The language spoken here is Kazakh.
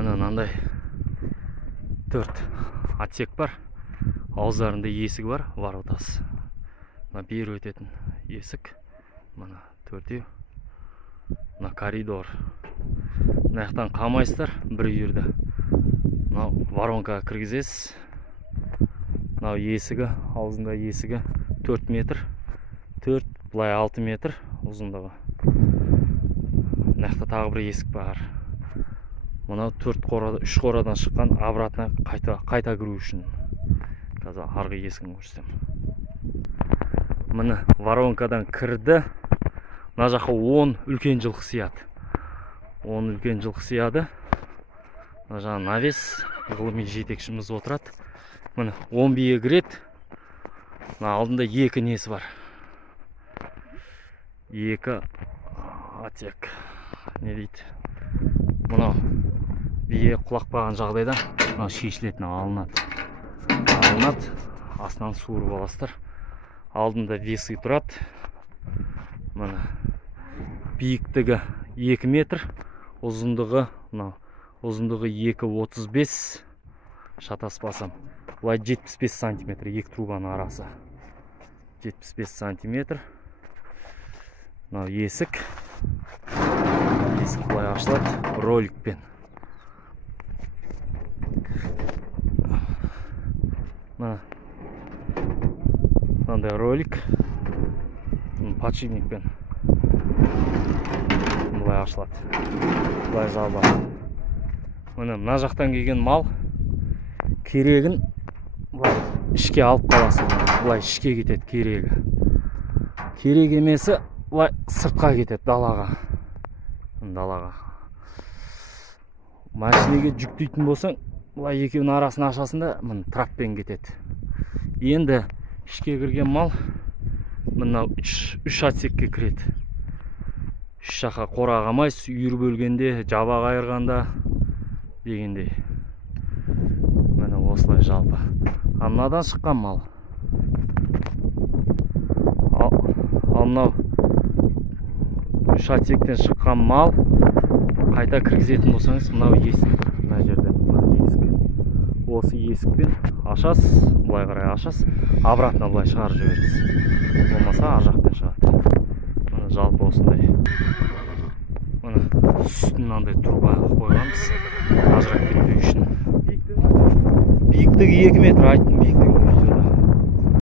Мына мынандай 4 отсек бар. Ауыздарында есігі бар, воротасы. Мына бері өтетін есік. Мына 4-еу. Мына коридор. Мына жақтан қамайсыздар, бір үйірді. Мынау воронка кіргізесіз. Мынау есігі, аузында есігі 4 метр. 4, былай 6 метр ұзындығы. Мына жақта тағы бір есік бар. Мынау 3 қорадан шыққан, обратно қайта кіру үшін. Қазір арғы есігін көрсетем. Міне воронкадан кірді. Мына жаққа 10 үлкен жылқы сияды. 10 үлкен жылқы сияды. Мына жаңа навес, ғылыми жетекшіміз отырады. Міне 10 бие кіреді. Мына алдында 2 несі бар. 2 отсек. Не дейді? Мынау бие құлақпаған жағдайда шешілетін алынады. Астынан суырып аласыздар. Алдында весы тұрады. Мына биіктігі 2 метр, ұзындығы 2,35, шатаспасам. Бұлай 75 сантиметр, 2 трубаның арасы. 75 сантиметр. Мынау есік. Есік бұлай ашылады роликпен. Мынандай ролик. Подшипникпен бұлай ашылады. Бұлай жабылады. Мына жақтан келген мал керегін бұлай ішке алып қаласың. Бұлай ішке кетеді керегі. Керек емесі бұлай сыртқа кетеді далаға. Машинеге жүктейтін болсаң, бұлай екеуінің арасын ашасында, траппен кетеді. Енді ішке кірген мал мына 3 отсекке кіреді. 3 жаққа қора қамайсыз, үйір бөлгенде, жаба қайырғанда дегендей. Міне осылай жалпы. Мынадан шыққан мал. Ал мынау 3 отсектен шыққан мал қайта кіргізетін болсаңыз, мынау есік. Мына жерде есік. Осы есікпен ашасыз, бұлай қарай ашасыз, обратно бұлай шығарып жібересіз. Болмаса ар жақтан шығады. Мына жалпы осындай. Мына үстін мынандай труба қойғанбыз, ажырап кетпеу үшін. Биіктігі 2 метр, айттым биіктігі.